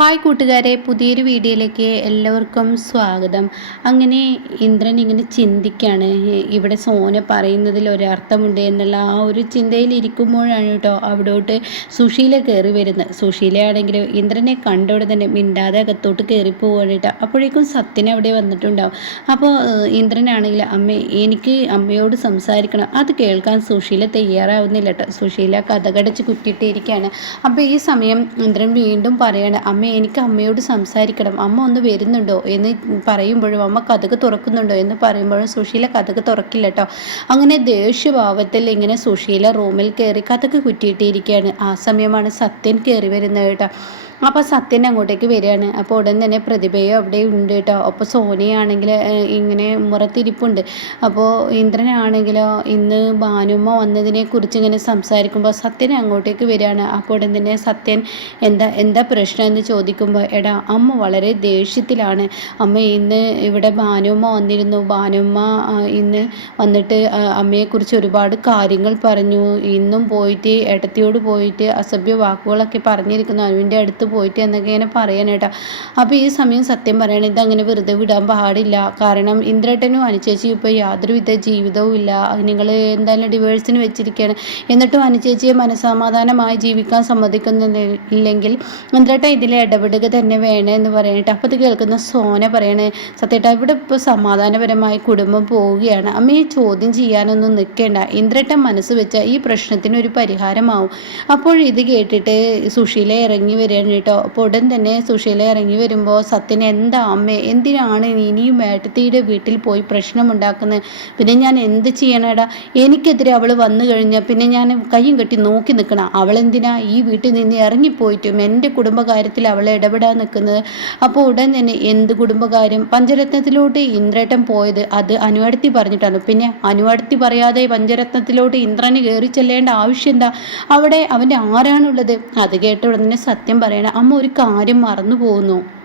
Hi കൂട്ടുകാരെ പുതിയൊരു വീഡിയോയിലേക്ക് എല്ലാവർക്കും സ്വാഗതം. അങ്ങനെ ഇന്ദ്രൻ ഇങ്ങനെ ചിന്തിക്കുകയാണ് ഇവിടെ സോന പറയുന്നതിൽ ഒരർത്ഥമുണ്ട് എന്നുള്ള ആ ഒരു ചിന്തയിൽ ഇരിക്കുമ്പോഴാണ് കേട്ടോ അവിടോട്ട് സുശീല കയറി വരുന്നത്. സുശീലയാണെങ്കിൽ ഇന്ദ്രനെ കണ്ടോടെ തന്നെ മിണ്ടാതെ അകത്തോട്ട് കയറി പോവുകയാണ് കേട്ടോ. അപ്പോഴേക്കും സത്യൻ അവിടെ വന്നിട്ടുണ്ടാവും. അപ്പോൾ ഇന്ദ്രനാണെങ്കിൽ അമ്മ എനിക്ക് അമ്മയോട് സംസാരിക്കണം. അത് കേൾക്കാൻ സുശീല തയ്യാറാവുന്നില്ല കേട്ടോ. സുശീല കഥകടച്ച് കുറ്റിയിട്ടിരിക്കുകയാണ് അപ്പോൾ ഈ സമയം ഇന്ദ്രൻ വീണ്ടും പറയാണ് അമ്മ എനിക്ക് അമ്മയോട് സംസാരിക്കണം. അമ്മ ഒന്ന് വരുന്നുണ്ടോ എന്ന് പറയുമ്പോഴും അമ്മ കഥക് തുറക്കുന്നുണ്ടോ എന്ന് പറയുമ്പോഴും സുശീല കഥക് തുറക്കില്ല കേട്ടോ അങ്ങനെ ദേഷ്യഭാവത്തിൽ ഇങ്ങനെ സുശീല റൂമിൽ കയറി കഥക് കുറ്റിയിട്ടിരിക്കുകയാണ്. ആ സമയമാണ് സത്യൻ കയറി വരുന്നത് കേട്ടോ അപ്പോൾ സത്യൻ അങ്ങോട്ടേക്ക് വരികയാണ്. അപ്പോൾ ഉടൻ തന്നെ പ്രതിഭയോ അവിടെ ഉണ്ട് കേട്ടോ. അപ്പോൾ സോനിയാണെങ്കിൽ ഇങ്ങനെ മുറത്തിരിപ്പുണ്ട്. അപ്പോൾ ഇന്ദ്രനാണെങ്കിലോ ഇന്ന് ഭാനുമ്മ വന്നതിനെ കുറിച്ച് ഇങ്ങനെ സംസാരിക്കുമ്പോൾ സത്യൻ അങ്ങോട്ടേക്ക് വരികയാണ്. അപ്പോൾ ഉടൻ തന്നെ സത്യൻ എന്താ എന്താ പ്രശ്നം? എന്ന് ചോദിക്കുമ്പോൾ എടാ അമ്മ വളരെ ദേഷ്യത്തിലാണ്. അമ്മ ഇന്ന് ഇവിടെ ഭാനുമ്മ വന്നിരുന്നു. ഭാനുമ്മ ഇന്ന് വന്നിട്ട് അമ്മയെക്കുറിച്ച് ഒരുപാട് കാര്യങ്ങൾ പറഞ്ഞു. ഇന്നും പോയിട്ട് ഏട്ടത്തിയോട് പോയിട്ട് അസഭ്യ വാക്കുകളൊക്കെ പറഞ്ഞിരിക്കുന്നു. അനുവിന്റെ അടുത്ത് പോയിട്ട് എന്നൊക്കെ ഇങ്ങനെ പറയാനേട്ടാ അപ്പോൾ ഈ സമയം സത്യം പറയണം ഇതങ്ങനെ വെറുതെ വിടാൻ പാടില്ല. കാരണം ഇന്ദ്രേട്ടനും അനുചേച്ചി ഇപ്പോൾ യാതൊരുവിധ ജീവിതവും ഇല്ല. നിങ്ങൾ എന്തായാലും ഡിവേഴ്സിന് വെച്ചിരിക്കുകയാണ് എന്നിട്ടും അനുചേച്ചിയെ മനസ്സമാധാനമായി ജീവിക്കാൻ സമ്മതിക്കുന്നില്ലെങ്കിൽ ഇന്ദ്രേട്ടൻ ഇതിൽ ഇടപെടുക തന്നെ വേണേ എന്ന് പറയണേട്ട് അപ്പോൾ ഇത് കേൾക്കുന്ന സോന പറയണേ സത്യേട്ട ഇവിടെ ഇപ്പോൾ സമാധാനപരമായി കുടുംബം പോവുകയാണ്. അമ്മയെ ചോദ്യം ചെയ്യാനൊന്നും നിൽക്കേണ്ട. ഇന്ദ്രട്ടൻ മനസ്സ് വെച്ചാൽ ഈ പ്രശ്നത്തിന് ഒരു പരിഹാരമാവും. അപ്പോൾ ഇത് കേട്ടിട്ട് സുശീല ഇറങ്ങി വരികയാണ് കേട്ടോ. അപ്പോൾ ഉടൻ തന്നെ സുശീല ഇറങ്ങി വരുമ്പോൾ സത്യൻ എന്താ അമ്മേ എന്തിനാണ് ഇനിയും ഏട്ടത്തിയുടെ വീട്ടിൽ പോയി പ്രശ്നമുണ്ടാക്കുന്നത് പിന്നെ ഞാൻ എന്ത് ചെയ്യണടാ? എനിക്കെതിരെ അവൾ വന്നു കഴിഞ്ഞാൽ പിന്നെ ഞാൻ കയ്യും കെട്ടി നോക്കി നിൽക്കണം അവളെന്തിനാ ഈ വീട്ടിൽ നിന്ന് ഇറങ്ങിപ്പോയിട്ടും എന്റെ കുടുംബകാര്യത്തിൽ അവൾ ഇടപെടാൻ നിൽക്കുന്നത് അപ്പോൾ ഉടൻ തന്നെ എന്ത് കുടുംബകാര്യം? പഞ്ചരത്നത്തിലോട്ട് ഇന്ദ്രേട്ടൻ പോയത് അത് അനുവടത്തി പറഞ്ഞിട്ടാണ്. പിന്നെ അനുവടത്തി പറയാതെ പഞ്ചരത്നത്തിലോട്ട് ഇന്ദ്രനെ കയറി ചെല്ലേണ്ട ആവശ്യം എന്താ? അവിടെ അവന്റെ ആരാണുള്ളത്? അത് കേട്ട ഉടനെ സത്യം പറയണം അമ്മ ഒരു കാര്യം മറന്നു പോകുന്നു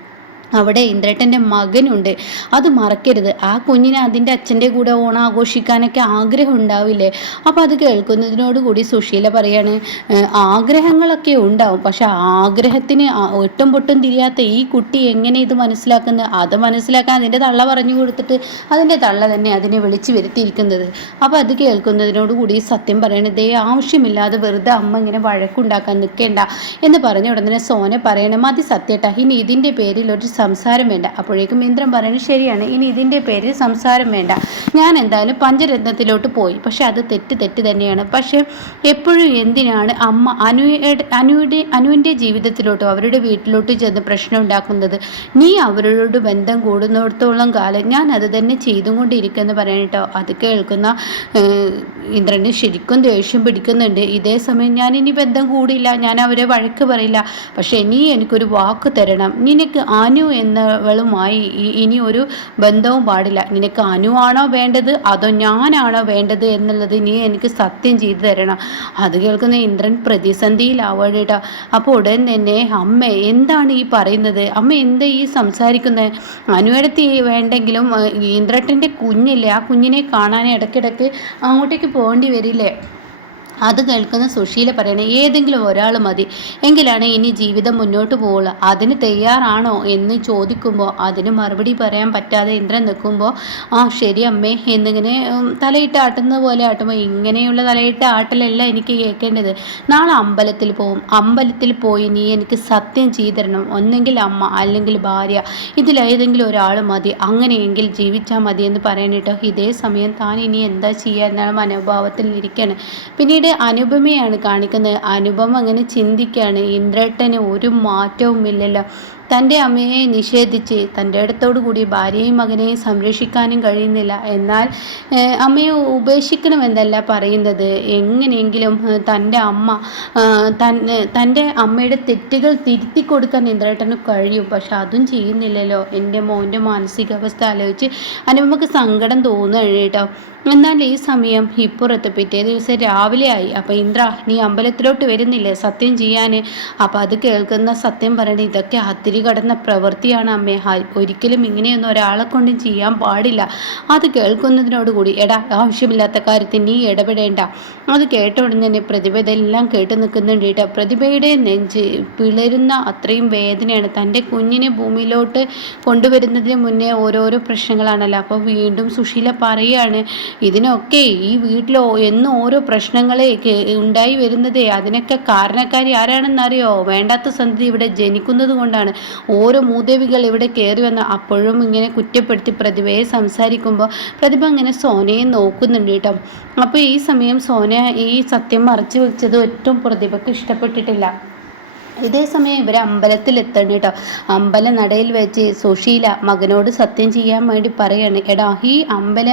അവിടെ ഇന്ദ്രേട്ടന്റെ മകനുണ്ട്. അത് മറക്കരുത്. ആ കുഞ്ഞിനെ അതിന്റെ അച്ഛന്റെ കൂടെ ഓണം ആഘോഷിക്കാനൊക്കെ ആഗ്രഹം ഉണ്ടാവില്ലേ അപ്പോൾ അത് കേൾക്കുന്നതിനോട് കൂടി സുശീല പറയാണ് ആഗ്രഹങ്ങളൊക്കെ ഉണ്ടാവും. പക്ഷെ ആഗ്രഹത്തിന് ഒട്ടും പൊട്ടും തിരിയാത്ത ഈ കുട്ടി എങ്ങനെ ഇത് മനസ്സിലാക്കുന്നത്? അത് മനസ്സിലാക്കാൻ അതിന്റെ തള്ള പറഞ്ഞു കൊടുത്തിട്ട് അതിന്റെ തള്ള തന്നെ അതിനെ വിളിച്ചു വരുത്തിയിരിക്കുന്നത്. അപ്പോൾ അത് കേൾക്കുന്നതിനോട് കൂടി സത്യം പറയണത് ആവശ്യമില്ലാതെ വെറുതെ അമ്മ ഇങ്ങനെ വഴക്കുണ്ടാക്കാൻ നിൽക്കേണ്ട. എന്ന് പറഞ്ഞ ഉടനെ സോന പറയണം മതി സത്യട്ടാ ഇനി ഇതിന്റെ പേരിൽ ഒരു സംസാരം വേണ്ട. അപ്പോഴേക്കും ഇന്ദ്രൻ പറയുന്നത് ശരിയാണ് ഇനി ഇതിന്റെ പേരിൽ സംസാരം വേണ്ട. ഞാൻ എന്തായാലും പഞ്ചരത്നത്തിലോട്ട് പോയി. പക്ഷേ അത് തെറ്റ് തെറ്റ് തന്നെയാണ്. പക്ഷേ എപ്പോഴും എന്തിനാണ് അമ്മ അനുയുടെ അനുയുടെ അനുവിന്റെ ജീവിതത്തിലോട്ടോ അവരുടെ വീട്ടിലോട്ട് ചെന്ന് പ്രശ്നം ഉണ്ടാക്കുന്നത്? നീ അവരോട് ബന്ധം കൂടുന്നിടത്തോളം കാലം ഞാൻ അത് തന്നെ ചെയ്തുകൊണ്ടിരിക്കുമെന്ന് പറയണട്ടോ അത് കേൾക്കുന്ന ഇന്ദ്രന് ശരിക്കും ദേഷ്യം പിടിക്കുന്നുണ്ട്. ഇതേ സമയം ഞാൻ ഇനി ബന്ധം കൂടില്ല. ഞാൻ അവരെ വഴക്ക് പറയില്ല. പക്ഷേ നീ എനിക്കൊരു വാക്ക് തരണം. നിനക്ക് അനു എന്നവളുമായി ഇനി ഒരു ബന്ധവും പാടില്ല. നിനക്ക് അനുവാണോ വേണ്ടത്? അതോ ഞാനാണോ വേണ്ടത് എന്നുള്ളത് നീ എനിക്ക് സത്യം ചെയ്തു തരണം. അത് കേൾക്കുന്ന ഇന്ദ്രൻ പ്രതിസന്ധിയിലാവട്ടോ അപ്പോൾ ഉടൻ തന്നെ അമ്മ എന്താണ് ഈ പറയുന്നത്? അമ്മ എന്താ ഈ സംസാരിക്കുന്നത് അനുവേടത്തി വേണ്ടെങ്കിലും ഇന്ദ്രട്ടന്റെ കുഞ്ഞില്ലേ? ആ കുഞ്ഞിനെ കാണാൻ ഇടയ്ക്കിടയ്ക്ക് അങ്ങോട്ടേക്ക് പോകേണ്ടി വരില്ലേ? അത് കേൾക്കുന്ന സുശീല പറയണേ ഏതെങ്കിലും ഒരാൾ മതി. എങ്കിലാണ് ഇനി ജീവിതം മുന്നോട്ട് പോകുള്ളൂ അതിന് തയ്യാറാണോ? എന്ന് ചോദിക്കുമ്പോൾ അതിന് മറുപടി പറയാൻ പറ്റാതെ ഇന്ദ്രൻ നിൽക്കുമ്പോൾ ആ ശരി അമ്മേ. എന്നിങ്ങനെ തലയിട്ട് ആട്ടുന്നത് പോലെ ആട്ടുമ്പോൾ ഇങ്ങനെയുള്ള തലയിട്ട് ആട്ടലല്ല എനിക്ക് കേൾക്കേണ്ടത്. നാളെ അമ്പലത്തിൽ പോവും. അമ്പലത്തിൽ പോയി നീ എനിക്ക് സത്യം ചെയ്തിരണം ഒന്നെങ്കിൽ അമ്മ അല്ലെങ്കിൽ ഭാര്യ. ഇതിലേതെങ്കിലും ഒരാൾ മതി. അങ്ങനെയെങ്കിൽ ജീവിച്ചാൽ മതി എന്ന് പറയാനിട്ടോ ഇതേ സമയം താൻ ഇനി എന്താ ചെയ്യുക എന്നുള്ള മനോഭാവത്തിൽ ഇരിക്കുകയാണ് പിന്നീട് പിന്നീട് അനുപമയാണ് കാണിക്കുന്നത്. അനുപമ അങ്ങനെ ചിന്തിക്കുകയാണ് ഇന്ദ്രേട്ടന് ഒരു മാറ്റവും ഇല്ലല്ലോ തന്റെ അമ്മയെ നിഷേധിച്ച് തന്റെ അടുത്തോടു കൂടി ഭാര്യയും മകനെയും സംരക്ഷിക്കാനും കഴിയുന്നില്ല. എന്നാൽ അമ്മയെ ഉപേക്ഷിക്കണമെന്നല്ല പറയുന്നത്. എങ്ങനെയെങ്കിലും തന്റെ അമ്മ തന്റെ അമ്മയുടെ തെറ്റുകൾ തിരുത്തി കൊടുക്കാൻ ഇന്ദ്രേട്ടന് കഴിയും. പക്ഷെ അതും ചെയ്യുന്നില്ലല്ലോ. എന്റെ മോന്റെ മാനസികാവസ്ഥ ആലോചിച്ച് അനുപമക്ക് സങ്കടം തോന്നുകയാണ് കേട്ടോ. എന്നാൽ ഈ സമയം ഇപ്പുറത്ത് പിറ്റേ ദിവസം രാവിലെ ആയി അപ്പോൾ ഇന്ദ്ര നീ അമ്പലത്തിലോട്ട് വരുന്നില്ലേ? സത്യം ചെയ്യാൻ അപ്പോൾ അത് കേൾക്കുന്ന സത്യം പറയണേ ഇതൊക്കെ അതിരി അതിരി കടന്ന പ്രവൃത്തിയാണ് അമ്മേ. ഒരിക്കലും ഇങ്ങനെയൊന്നും ഒരാളെ കൊണ്ടും ചെയ്യാൻ പാടില്ല. അത് കേൾക്കുന്നതിനോടുകൂടി എടാ ആവശ്യമില്ലാത്ത കാര്യത്തിൽ നീ ഇടപെടേണ്ട. അത് കേട്ട ഉടനെ തന്നെ പ്രതിഭ ഇതെല്ലാം കേട്ട് നിൽക്കുന്നുണ്ട് പ്രതിഭയുടെ നെഞ്ച് പിളരുന്ന അത്രയും വേദനയാണ്. തന്റെ കുഞ്ഞിനെ ഭൂമിയിലോട്ട് കൊണ്ടുവരുന്നതിന് മുന്നേ ഓരോരോ പ്രശ്നങ്ങളാണല്ലോ. അപ്പോൾ വീണ്ടും സുശീല പറയുകയാണ് ഇതിനൊക്കെ ഈ വീട്ടിലോ എന്നും ഓരോ പ്രശ്നങ്ങളെ ഉണ്ടായി വരുന്നതേ. അതിനൊക്കെ കാരണക്കാരി ആരാണെന്നറിയോ? വേണ്ടാത്ത സന്ധി ഇവിടെ ജനിക്കുന്നത് കൊണ്ടാണ് ഓരോ മൂദേവികൾ ഇവിടെ കയറി വന്ന് അപ്പോഴും ഇങ്ങനെ കുറ്റപ്പെടുത്തി പ്രതിഭയെ സംസാരിക്കുമ്പോൾ പ്രതിഭ ഇങ്ങനെ സോനയെ നോക്കുന്നുണ്ട് കേട്ടോ. അപ്പോൾ ഈ സമയം സോന ഈ സത്യം മറച്ചു വെച്ചത് ഒട്ടും പ്രതിഭയ്ക്ക് ഇഷ്ടപ്പെട്ടിട്ടില്ല. ഇതേ സമയം ഇവർ അമ്പലത്തിലെത്തണം കേട്ടോ. അമ്പല നടയിൽ വെച്ച് സുശീല മകനോട് സത്യം ചെയ്യാൻ വേണ്ടി പറയാണ്. എടാ ഈ അമ്പല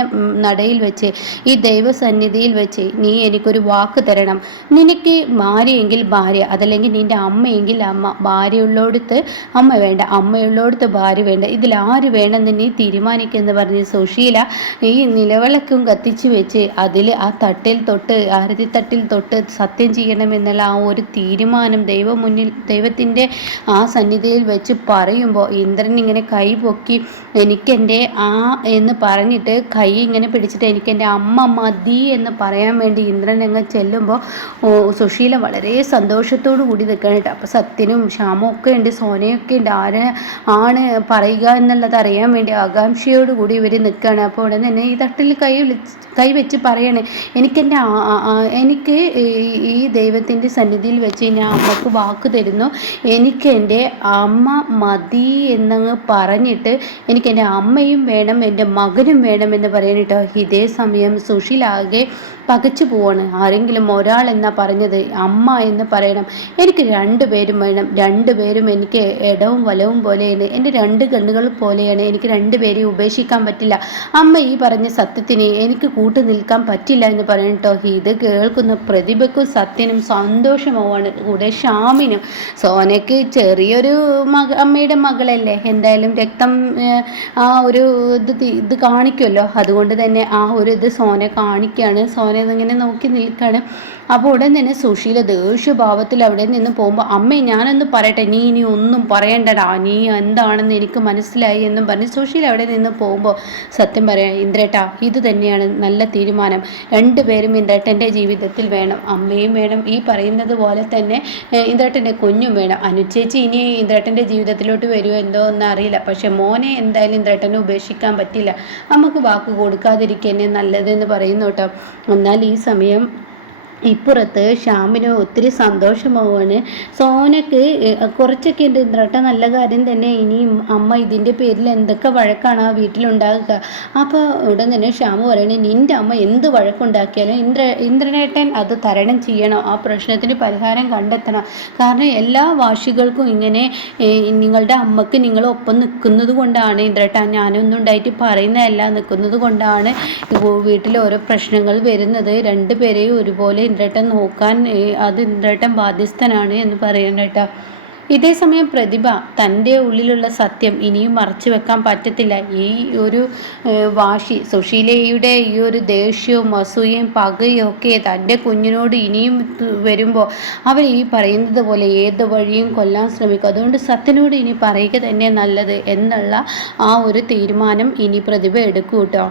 നടയിൽ വെച്ച് ഈ ദൈവസന്നിധിയിൽ വെച്ച് നീ എനിക്കൊരു വാക്ക് തരണം. നിനക്ക് ഭാര്യയെങ്കിൽ ഭാര്യ അതല്ലെങ്കിൽ നിന്റെ അമ്മയെങ്കിൽ അമ്മ. ഭാര്യയുള്ളോടത്ത് അമ്മ വേണ്ട അമ്മയുള്ളോടത്ത് ഭാര്യ വേണ്ട. ഇതിൽ ആര് വേണമെന്ന് നീ തീരുമാനിക്കുമെന്ന് പറഞ്ഞ് സുശീല ഈ നിലവിളക്കും കത്തിച്ച് വെച്ച് അതിൽ ആ തട്ടിൽ തൊട്ട് ആരതി തട്ടിൽ തൊട്ട് സത്യം ചെയ്യണമെന്നുള്ള ആ ഒരു തീരുമാനം ദൈവം മുന്നിൽ ദൈവത്തിന്റെ ആ സന്നിധിയിൽ വെച്ച് പറയുമ്പോൾ ഇന്ദ്രൻ ഇങ്ങനെ കൈ പൊക്കി എനിക്കെന്റെ ആ എന്ന് പറഞ്ഞിട്ട് കൈ ഇങ്ങനെ പിടിച്ചിട്ട് എനിക്കെന്റെ അമ്മ മതി എന്ന് പറയാൻ വേണ്ടി ഇന്ദ്രൻ അങ്ങ് ചെല്ലുമ്പോൾ സുശീല വളരെ സന്തോഷത്തോടു കൂടി നിൽക്കണം കേട്ടോ. അപ്പോൾ സത്യനും ശ്യാമും ഒക്കെ ഉണ്ട് സോനയൊക്കെ ഉണ്ട്. ആര് ആണ് പറയുക എന്നുള്ളത് അറിയാൻ വേണ്ടി ആകാംക്ഷയോട് കൂടി ഇവർ നിൽക്കുകയാണ്. അപ്പോൾ ഉടനെ തന്നെ ഈ തട്ടിൽ കൈ കൈ വെച്ച് പറയണേ എനിക്കെന്റെ എനിക്ക് ഈ ദൈവത്തിന്റെ സന്നിധിയിൽ വെച്ച് ഞാൻ അമ്മയ്ക്ക് വാക്ക് തരുന്നു. എനിക്ക് എന്റെ അമ്മ മതി എന്നങ്ങ് പറഞ്ഞിട്ട് എനിക്ക് എന്റെ അമ്മയും വേണം എന്റെ മകനും വേണം എന്ന് പറയാനിട്ടോ. ഇതേ സമയം സുഷിലാകെ പകച്ചു പോവാണ്. ആരെങ്കിലും ഒരാൾ എന്നാ പറഞ്ഞത് അമ്മ എന്ന് പറയണം. എനിക്ക് രണ്ടു പേരും വേണം. രണ്ടു പേരും എനിക്ക് ഇടവും വലവും പോലെയാണ്. എന്റെ രണ്ട് കണ്ണുകൾ പോലെയാണ്. എനിക്ക് രണ്ടുപേരെയും ഉപേക്ഷിക്കാൻ പറ്റില്ല. അമ്മ ഈ പറഞ്ഞ സത്യത്തിന് എനിക്ക് കൂട്ടു നിൽക്കാൻ പറ്റില്ല എന്ന് പറഞ്ഞിട്ടോ ഇത് കേൾക്കുന്ന പ്രതിഭയ്ക്കും സത്യനും സന്തോഷമാവാണ് കൂടെ ഷാമിനും സോനയ്ക്ക് ചെറിയൊരു മക അമ്മയുടെ മകളല്ലേ. എന്തായാലും രക്തം ആ ഒരു ഇത് ഇത് കാണിക്കുമല്ലോ അതുകൊണ്ട് തന്നെ ആ ഒരു ഇത് സോനെ കാണിക്കുകയാണ് സോനെ ഇങ്ങനെ നോക്കി നിൽക്കുകയാണ് അപ്പോൾ ഉടൻ തന്നെ സുശീല ദേഷ്യഭാവത്തിൽ അവിടെ നിന്ന് പോകുമ്പോൾ അമ്മേ ഞാനൊന്ന് പറയട്ടെ. നീ ഇനി ഒന്നും പറയണ്ടടാ. നീ എന്താണെന്ന് എനിക്ക് മനസ്സിലായി എന്നും പറഞ്ഞ് സുശീല അവിടെ നിന്ന് പോകുമ്പോൾ സത്യം പറയാം ഇന്ദ്രേട്ടാ ഇത് തന്നെയാണ് നല്ല തീരുമാനം. രണ്ടുപേരും ഇന്ദ്രേട്ടന്റെ ജീവിതത്തിൽ വേണം. അമ്മയും വേണം. ഈ പറയുന്നത് പോലെ തന്നെ ഇന്ദ്രേട്ടന്റെ കുഞ്ഞും വേണം. അനുചേച്ചി ഇനി ഇന്ദ്രേട്ടന്റെ ജീവിതത്തിലോട്ട് വരുമോ എന്തോ എന്ന് അറിയില്ല. പക്ഷെ മോനെ എന്തായാലും ഇന്ദ്രേട്ടനെ ഉപേക്ഷിക്കാൻ പറ്റില്ല. നമുക്ക് വാക്ക് കൊടുക്കാതിരിക്കന്നെ നല്ലതെന്ന് പറയുന്നു കേട്ടോ. എന്നാൽ ഈ സമയം ഇപ്പുറത്ത് ശ്യാമിന് ഒത്തിരി സന്തോഷമാവുകയാണ്. സോനക്ക് കുറച്ചൊക്കെ ഉണ്ട് ഇന്ദ്രട്ട നല്ല കാര്യം തന്നെ. ഇനിയും അമ്മ ഇതിന്റെ പേരിൽ എന്തൊക്കെ വഴക്കാണ് ആ വീട്ടിലുണ്ടാകുക? അപ്പോൾ ഉടൻ തന്നെ ശ്യാമ് പറയണേ നിന്റെ അമ്മ എന്ത് വഴക്കുണ്ടാക്കിയാലും ഇന്ദ്ര ഇന്ദ്രനേട്ടൻ അത് തരണം ചെയ്യണം. ആ പ്രശ്നത്തിന് പരിഹാരം കണ്ടെത്തണം. കാരണം എല്ലാ വാശികൾക്കും ഇങ്ങനെ നിങ്ങളുടെ അമ്മയ്ക്ക് നിങ്ങൾ ഒപ്പം നിൽക്കുന്നത് കൊണ്ടാണ് ഇന്ദ്രട്ട ഞാനൊന്നും ഉണ്ടായിട്ട് പറയുന്നതല്ല നിൽക്കുന്നത് കൊണ്ടാണ് വീട്ടിൽ ഓരോ പ്രശ്നങ്ങൾ വരുന്നത്. രണ്ടുപേരെയും ഒരുപോലെ ഇന്ദ്രേട്ടൻ നോക്കാൻ അത് ഇന്ദ്രേട്ടൻ ബാധ്യസ്ഥനാണ് എന്ന് പറയണം കേട്ടോ. ഇതേ സമയം പ്രതിഭ തന്റെ ഉള്ളിലുള്ള സത്യം ഇനിയും മറച്ചു വെക്കാൻ പറ്റത്തില്ല. ഈ ഒരു വാശി സുശീലയുടെ ഈ ഒരു ദേഷ്യവും അസൂയയും പകയും ഒക്കെ തന്റെ കുഞ്ഞിനോട് ഇനിയും വരുമ്പോൾ അവർ ഈ പറയുന്നത് പോലെ ഏത് വഴിയും കൊല്ലാൻ ശ്രമിക്കും. അതുകൊണ്ട് സത്യനോട് ഇനി പറയുക തന്നെ നല്ലത് എന്നുള്ള ആ ഒരു തീരുമാനം ഇനി പ്രതിഭ എടുക്കും കേട്ടോ.